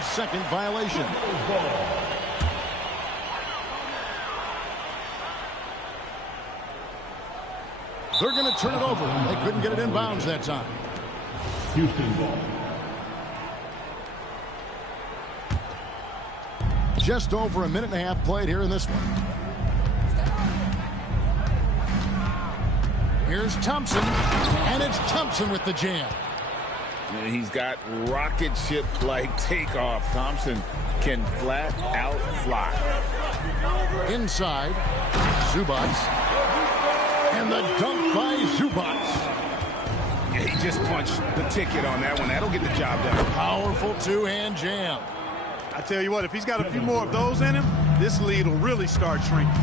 5-second violation. They're going to turn it over. They couldn't get it in bounds that time. Houston ball. Just over a minute and a half played here in this one. Here's Thompson, and it's Thompson with the jam. And he's got rocket ship-like takeoff. Thompson can flat out fly. Inside, Zubats. And the dunk by Zubats. Yeah, he just punched the ticket on that one. That'll get the job done. Powerful two-hand jam. I tell you what, if he's got a few more of those in him, this lead will really start shrinking.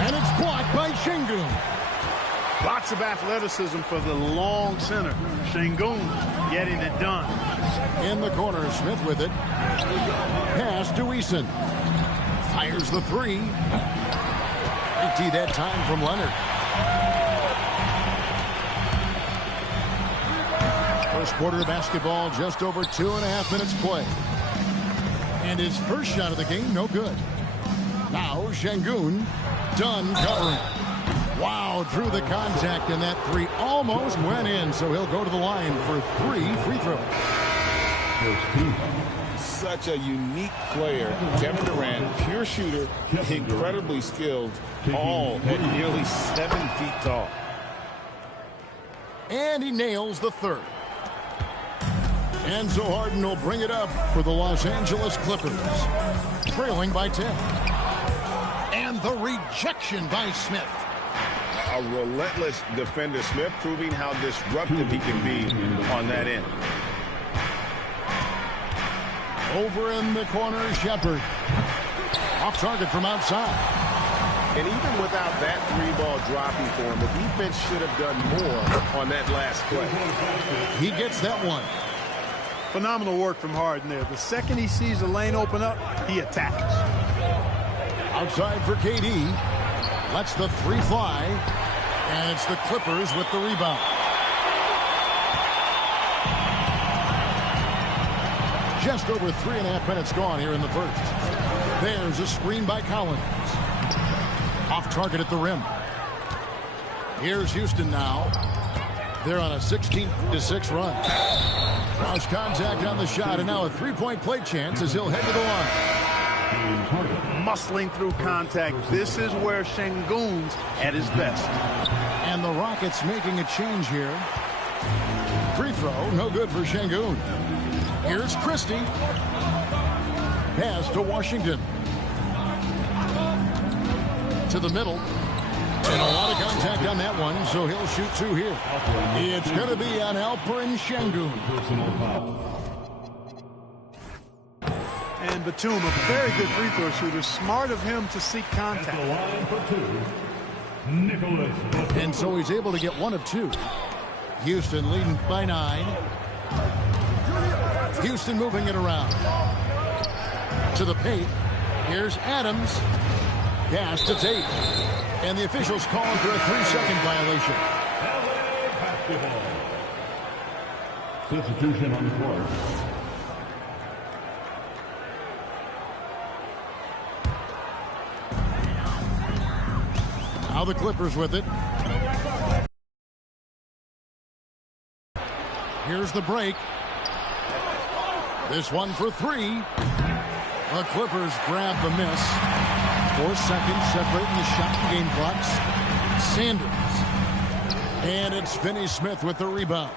And it's blocked by Şengün. Lots of athleticism for the long center. Şengün getting it done. In the corner, Smith with it. Pass to Eason. Fires the three. Empty that time from Leonard. First quarter of basketball, just over 2.5 minutes play. And his first shot of the game, no good. Now Şengün, done covering. Wow, through the contact, and that three almost went in, so he'll go to the line for 3 free throws. Such a unique player. Kevin Durant, pure shooter, incredibly skilled, all at nearly 7 feet tall. And he nails the third. And so Harden will bring it up for the Los Angeles Clippers, trailing by 10. And the rejection by Smith. A relentless defender. Smith proving how disruptive he can be on that end. Over in the corner, Shepherd. Off target from outside. And even without that three-ball dropping for him, the defense should have done more on that last play. He gets that one. Phenomenal work from Harden there. The second he sees the lane open up, he attacks. Outside for KD. Lets the three fly. And it's the Clippers with the rebound. Just over 3.5 minutes gone here in the first. There's a screen by Collins. Off target at the rim. Here's Houston now. They're on a 16-6 run. Cross contact on the shot, and now a three-point play chance as he'll head to the line. Muscling through contact. This is where Şengün's at his best. And the Rockets making a change here. Free throw, no good for Şengün. Here's Christie. Pass to Washington. To the middle. And a lot of contact on that one, so he'll shoot 2 here. It's going to be on Alperen Şengün. And Batum, a very good free throw shooter. Smart of him to seek contact. And so he's able to get 1 of 2. Houston leading by 9. Houston moving it around. To the paint. Here's Adams. Pass to Tate. And the officials calling for a 3-second violation. Substitution on the court. Now the Clippers with it. Here's the break. This one for 3. The Clippers grab the miss. 4 seconds separating the shot and game clocks. Sanders. And it's Finney Smith with the rebound.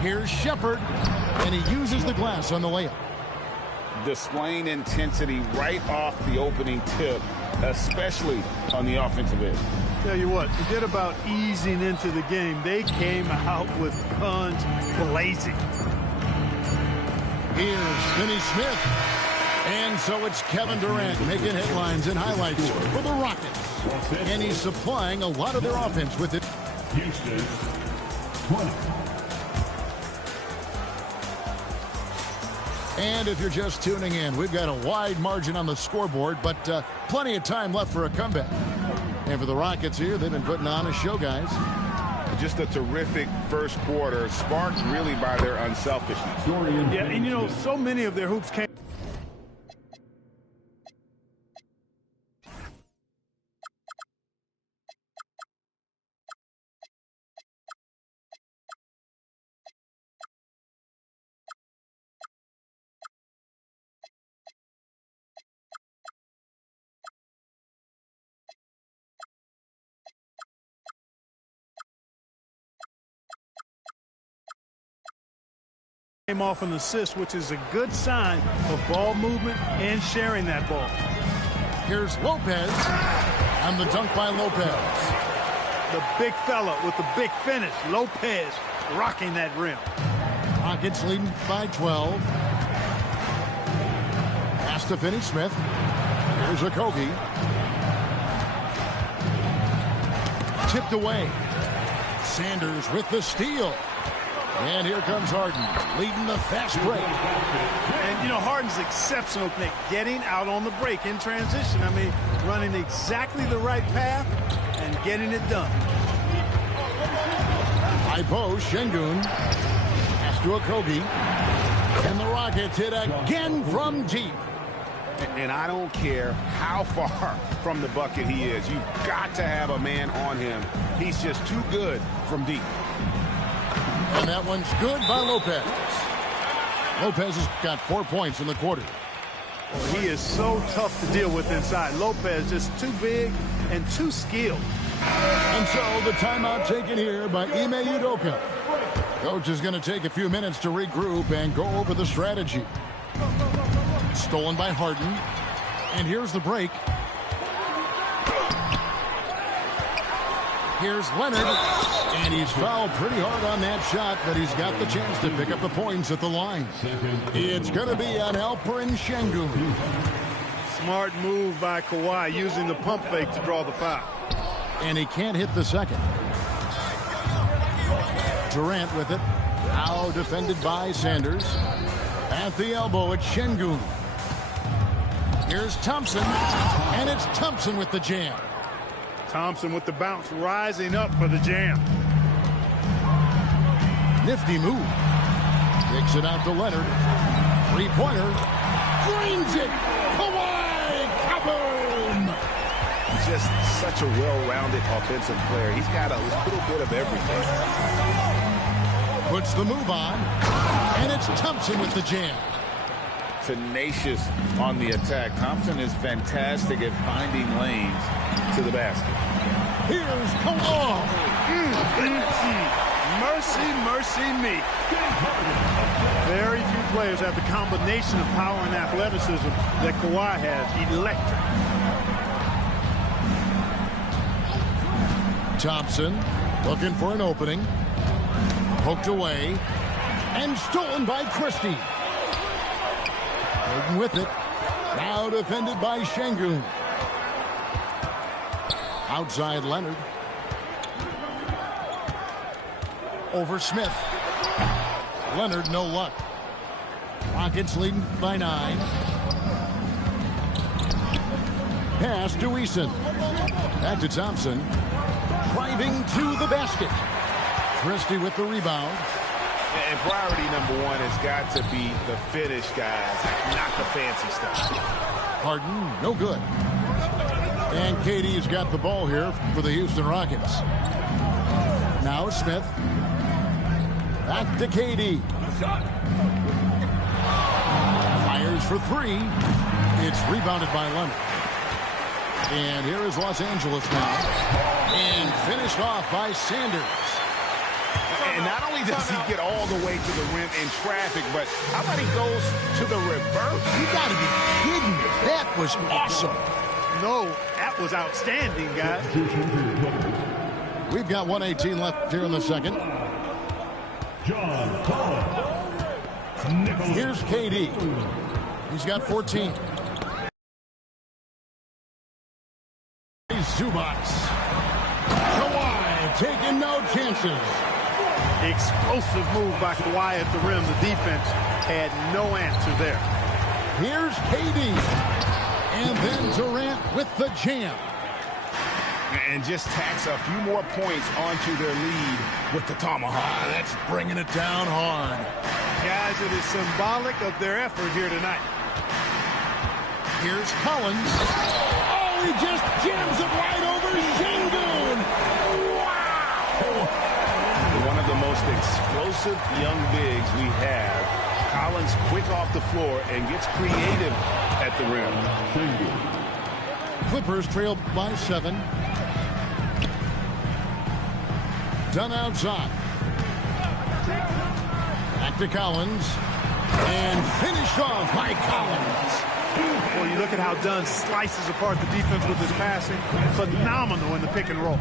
Here's Shepherd. And he uses the glass on the layup. Displaying intensity right off the opening tip, especially on the offensive end. Tell you what, forget about easing into the game. They came out with guns blazing. Here's Finney Smith. And so it's Kevin Durant making headlines and highlights for the Rockets. And he's supplying a lot of their offense with it. Houston, 20. And if you're just tuning in, we've got a wide margin on the scoreboard, but plenty of time left for a comeback. And for the Rockets here, they've been putting on a show, guys. just a terrific first quarter, sparked really by their unselfishness. Yeah, and you know, so many of their hoops came. Came off an assist, which is a good sign of ball movement and sharing that ball. Here's Lopez, and the dunk by Lopez. The big fella with the big finish. Lopez rocking that rim. Rockets leading by 12. Pass to Finney-Smith. Here's Okogie. Tipped away. Sanders with the steal. And here comes Harden, leading the fast break. And, you know, Harden's exceptional at getting out on the break in transition. I mean, running exactly the right path and getting it done. High post, Şengün. Pass to Okogie. And the Rockets hit again from deep. And I don't care how far from the bucket he is. You've got to have a man on him. He's just too good from deep. And that one's good by Lopez. Lopez has got 4 points in the quarter. He is so tough to deal with inside. Lopez just too big and too skilled. And so the timeout taken here by Ime Udoka. Coach is going to take a few minutes to regroup and go over the strategy. Stolen by Harden. And here's the break. Here's Leonard. And he's fouled pretty hard on that shot, but he's got the chance to pick up the points at the line. It's going to be on Alperen Şengün. Smart move by Kawhi, using the pump fake to draw the foul. And he can't hit the second. Durant with it. Now defended by Sanders. At the elbow, it's Şengün. Here's Thompson. And it's Thompson with the jam. Thompson with the bounce, rising up for the jam. Nifty move. Takes it out to Leonard. Three-pointer. Drains it. Kawhi. Kaboom. Just such a well-rounded offensive player. He's got a little bit of everything. Puts the move on. And it's Thompson with the jam. Tenacious on the attack. Thompson is fantastic at finding lanes to the basket. Here's Kawhi. Mercy, mercy me. Very few players have the combination of power and athleticism that Kawhi has. Electric. Thompson looking for an opening. Poked away. And stolen by Christie. Harden with it. Now defended by Şengün. Outside Leonard. Over Smith. Leonard, no luck. Rockets leading by 9. Pass to Eason. Back to Thompson. Driving to the basket. Christie with the rebound. And priority number one has got to be the finish, guys, not the fancy stuff. Harden, no good. And KD's got the ball here for the Houston Rockets. Now Smith. Back to KD. Fires for 3. It's rebounded by Leonard. And here is Los Angeles now. And finished off by Sanders. And not only does he get all the way to the rim in traffic, but how about he goes to the reverse? You got to be kidding me. That was awesome. No, that was outstanding, guys. We've got 1:18 left here in the second. John Collins. Here's KD. He's got 14. Zubac. Kawhi taking no chances. Explosive move by Kawhi at the rim. The defense had no answer there. Here's KD. And then Durant with the jam. And just tacks a few more points onto their lead with the tomahawk. That's bringing it down hard. Guys, it is symbolic of their effort here tonight. Here's Collins. Oh, he just jams it right over Shingun. Wow! One of the most explosive young bigs we have. Collins quick off the floor and gets creative at the rim. Clippers trail by 7. Done outside. Back to Collins. And finished off by Collins. Well, you look at how Dunn slices apart the defense with his passing. Phenomenal in the pick and roll.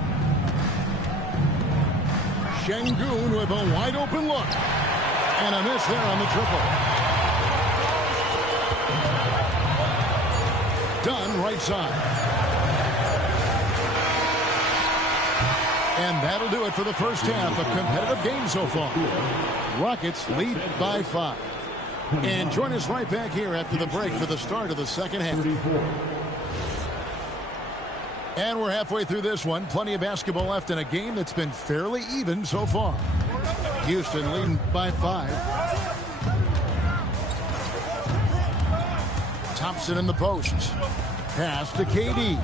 Şengün with a wide open look. And a miss there on the triple. Dunn right side. And that'll do it for the first half. A competitive game so far. Rockets lead by 5. And join us right back here after the break for the start of the second half. And we're halfway through this one. Plenty of basketball left in a game that's been fairly even so far. Houston leading by 5. Thompson in the post. Pass to KD.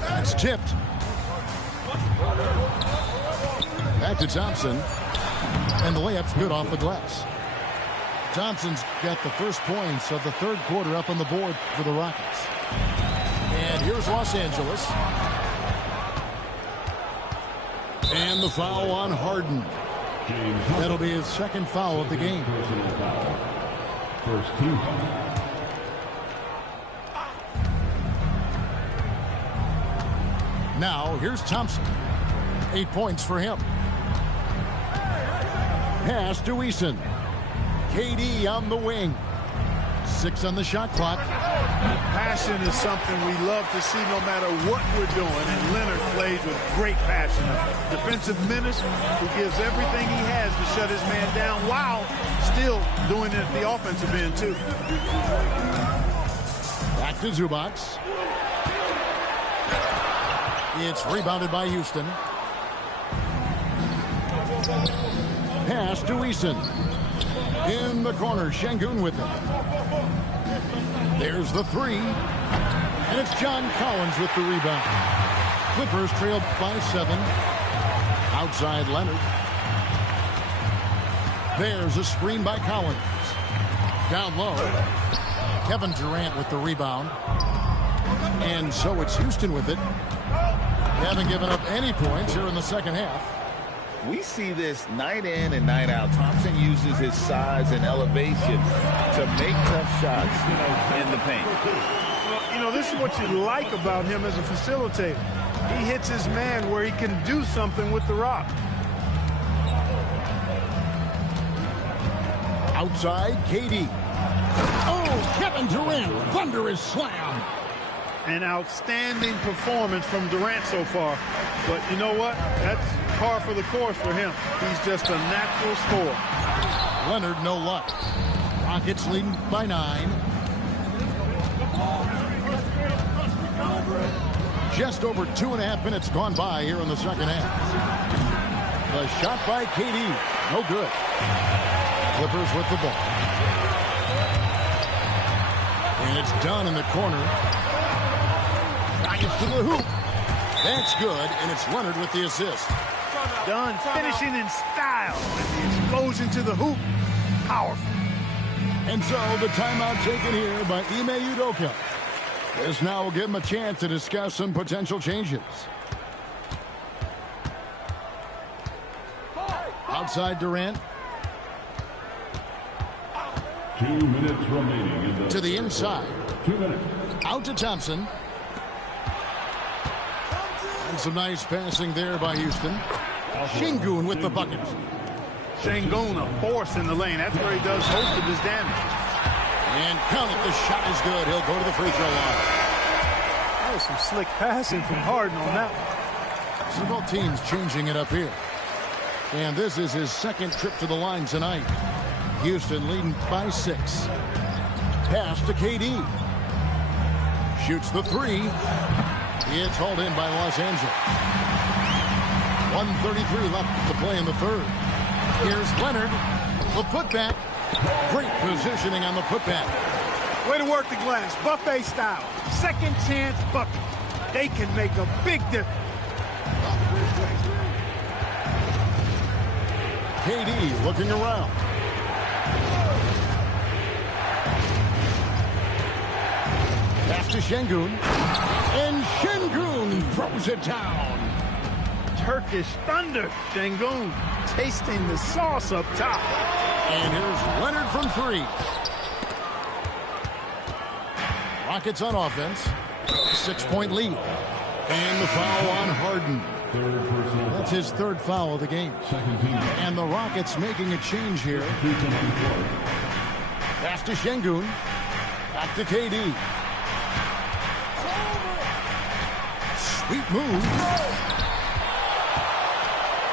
That's tipped. Back to Thompson. And the layup's good off the glass. Thompson's got the first points of the third quarter up on the board for the Rockets. And here's Los Angeles. And the foul on Harden. That'll be his second foul of the game. First team foul. Now, here's Thompson. 8 points for him. Pass to Eason. KD on the wing. 6 on the shot clock. Passion is something we love to see no matter what we're doing, and Leonard plays with great passion. A defensive menace who gives everything he has to shut his man down while still doing it at the offensive end, too. Back to Zubac. It's rebounded by Houston. Pass to Eason. In the corner, Şengün with it. There's the 3. And it's John Collins with the rebound. Clippers trail by 7. Outside Leonard. There's a screen by Collins. Down low. Kevin Durant with the rebound. And so it's Houston with it. They haven't given up any points here in the second half. We see this night in and night out. Thompson uses his size and elevation to make tough shots in the paint. Well, you know, this is what you like about him as a facilitator. He hits his man where he can do something with the rock. Outside, KD. Oh, Kevin Durant, thunderous slam. An outstanding performance from Durant so far. But you know what? That's par for the course for him. He's just a natural scorer. Leonard, no luck. Rockets leading by 9. Just over 2.5 minutes gone by here in the second half. The shot by KD. No good. Clippers with the ball. And it's done in the corner. Gets to the hoop. That's good, and it's Leonard with the assist. Done finishing in style. And the explosion to the hoop. Powerful. And so the timeout taken here by Nba2k26. This now will give him a chance to discuss some potential changes. Outside Durant. 2 minutes remaining in the To the inside. 2 minutes. Out to Thompson. And some nice passing there by Houston. Şengün with the bucket. Şengün, a force in the lane. That's where he does most of his damage. And count it, the shot is good. He'll go to the free throw line. That was some slick passing from Harden on that one. So both teams changing it up here. And this is his second trip to the line tonight. Houston leading by 6. Pass to KD. Shoots the three. It's hauled in by Los Angeles. 1:33 left to play in the third. Here's Leonard. The putback. Great positioning on the putback. Way to work the glass. Buffet style. Second chance bucket. They can make a big difference. KD looking around. Pass to Şengün. And Şengün throws it down. Turkish thunder. Şengün tasting the sauce up top. And here's Leonard from three. Rockets on offense. 6-point lead. And the foul on Harden. That's his third foul of the game. And the Rockets making a change here. Pass to Şengün. Back to KD. Sweet move.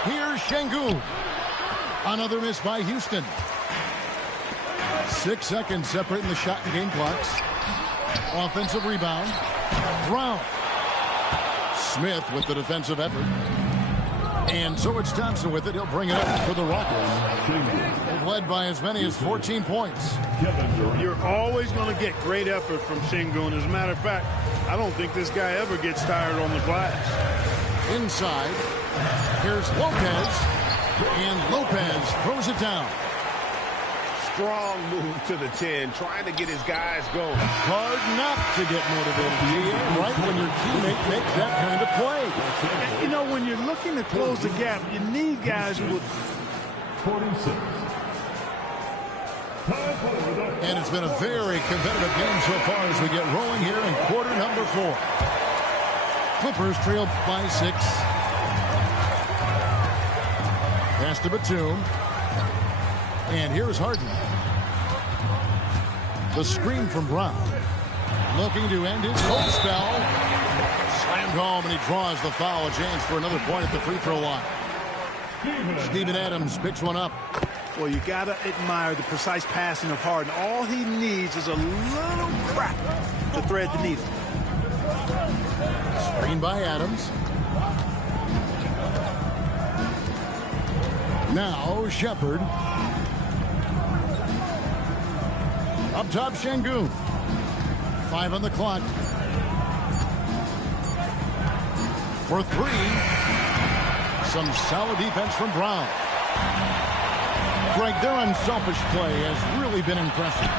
Here's Şengün. Another miss by Houston. 6 seconds separating the shot and game clocks. Offensive rebound. Brown. Smith with the defensive effort. And so it's Thompson with it. He'll bring it up for the Rockets. They've led by as many as 14 points. You're always going to get great effort from Şengün. As a matter of fact, I don't think this guy ever gets tired on the glass. Inside. Here's Lopez. And Lopez throws it down. Strong move to the 10, trying to get his guys going. Hard not to get motivated, right when your teammate makes that kind of play. You know, when you're looking to close the gap, you need guys who will... 46. And it's been a very competitive game so far as we get rolling here in quarter number 4. Clippers trail by 6. Pass to Batum. And here's Harden. The screen from Brown. Looking to end his cold spell. Slammed home, and he draws the foul. A chance for another point at the free throw line. Steven Adams picks one up. Well, you got to admire the precise passing of Harden. All he needs is a little crack to thread the needle. Screen by Adams. Now Shepard. Up top, Şengün. 5 on the clock. For 3. Some solid defense from Brown. Greg, their unselfish play has really been impressive.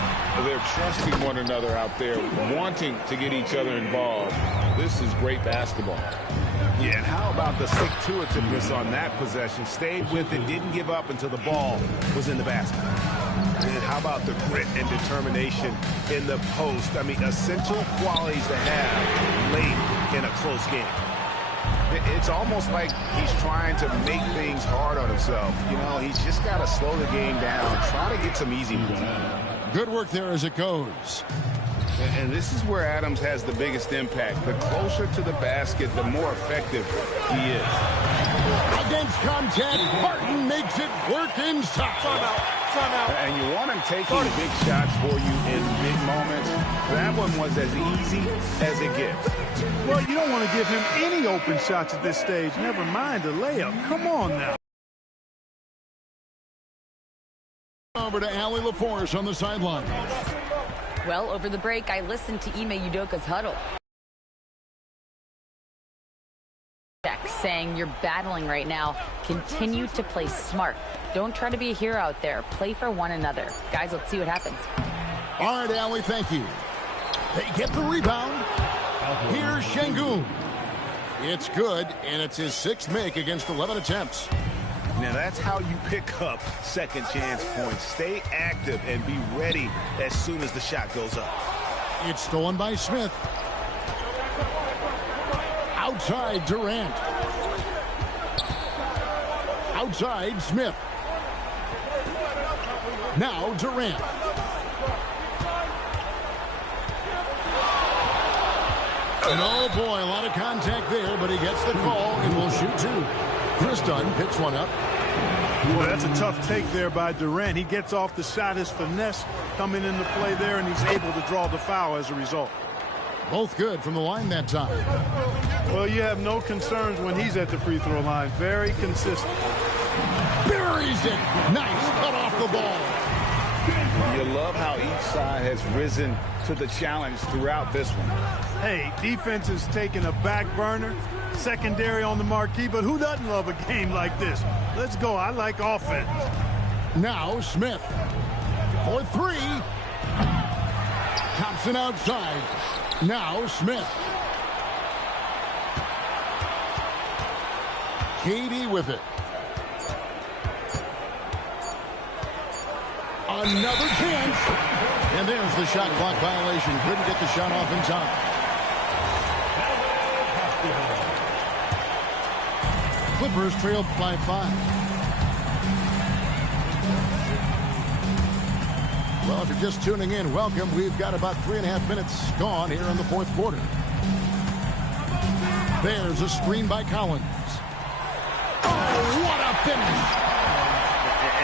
They're trusting one another out there, wanting to get each other involved. This is great basketball. Yeah, and how about the stick-to-itiveness on that possession? Stayed with it, didn't give up until the ball was in the basket. And how about the grit and determination in the post? I mean, essential qualities to have late in a close game. It's almost like he's trying to make things hard on himself. You know, he's just got to slow the game down, try to get some easy moves. Good work there as it goes. And this is where Adams has the biggest impact. The closer to the basket, the more effective he is. Against contact, Harden makes it work inside. Time out. And you want him taking big shots for you in big moments. That one was as easy as it gets. Well, you don't want to give him any open shots at this stage. Never mind a layup. Come on now. Over to Allie LaForce on the sideline. Well, over the break, I listened to Ime Udoka's huddle. Saying you're battling right now. Continue to play smart. Don't try to be a hero out there. Play for one another. Guys, let's see what happens. All right, Allie, thank you. They get the rebound. Here's Şengün. It's good, and it's his 6th make against 11 attempts. Now, that's how you pick up second chance points. Stay active and be ready as soon as the shot goes up. It's stolen by Smith. Outside Durant. Outside Smith. Now Durant. And oh boy, a lot of contact there, but he gets the call and will shoot 2. Chris Dunn picks one up. Boy, that's a tough take there by Durant. He gets off the shot, his finesse coming into play there, and he's able to draw the foul as a result. Both good from the line that time. Well, you have no concerns when he's at the free throw line. Very consistent. Buries it. Nice cut off the ball. You love how each side has risen to the challenge throughout this one. Hey, defense is taking a back burner, secondary on the marquee, but who doesn't love a game like this? Let's go. I like offense. Now Smith for three. Thompson outside. Now Smith. Katie with it. Another chance. And there's the shot clock violation. Couldn't get the shot off in time. Clippers trail by 5. Well, if you're just tuning in, welcome. We've got about 3.5 minutes gone here in the fourth quarter. There's a screen by Collins. Oh, what a finish!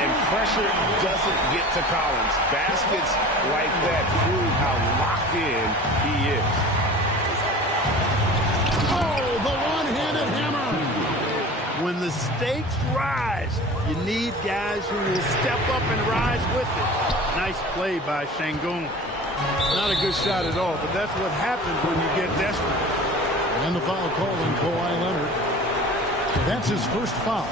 And pressure doesn't get to Collins. Baskets like that prove how locked in he is. Oh, the one-handed hammer. When the stakes rise, you need guys who will step up and rise with it. Nice play by Şengün. Not a good shot at all, but that's what happens when you get desperate. And the foul call on Kawhi Leonard. That's his first foul.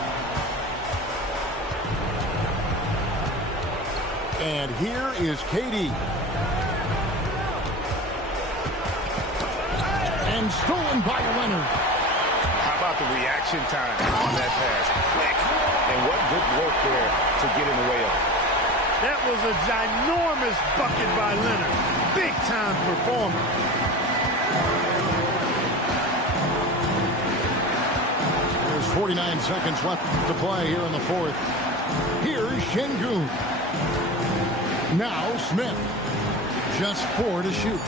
And here is KD. And stolen by Leonard. How about the reaction time on that pass? Quick. And what good work there to get in the way of it. That was a ginormous bucket by Leonard. Big-time performer. There's 49 seconds left to play here in the fourth. Here's Şengün. Now Smith. Just 4 to shoot.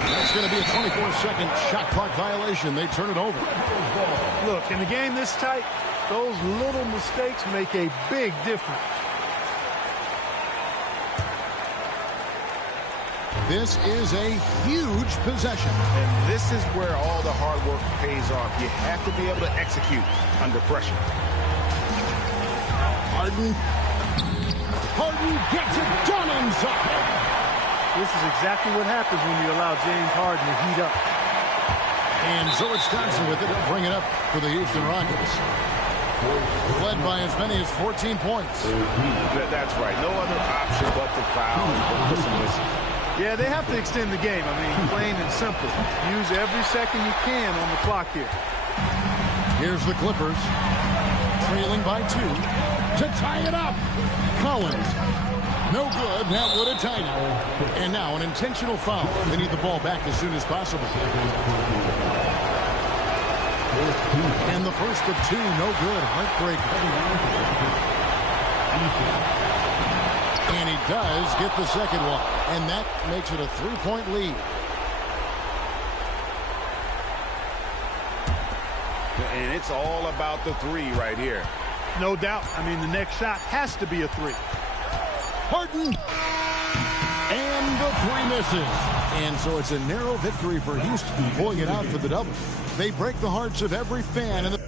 That's going to be a 24-second shot clock violation. They turn it over. Look, in a game this tight, those little mistakes make a big difference. This is a huge possession. And this is where all the hard work pays off. You have to be able to execute under pressure. Harden gets it done inside. This is exactly what happens when you allow James Harden to heat up. And George Johnson with it. He'll bring it up for the Houston Rockets. Led by as many as 14 points. That's right. No other option but to foul and hope for some misses. Yeah, they have to extend the game. I mean, plain and simple. Use every second you can on the clock here. Here's the Clippers. Trailing by 2 to tie it up. Collins. No good. That would have tied it. And now an intentional foul. They need the ball back as soon as possible. And the first of 2, no good. Heartbreaker. And he does get the second one. And that makes it a 3-point lead. And it's all about the 3 right here. No doubt. I mean, the next shot has to be a 3. Harden. And the 3 misses. And so it's a narrow victory for Houston, pulling it out for the double. They break the hearts of every fan in the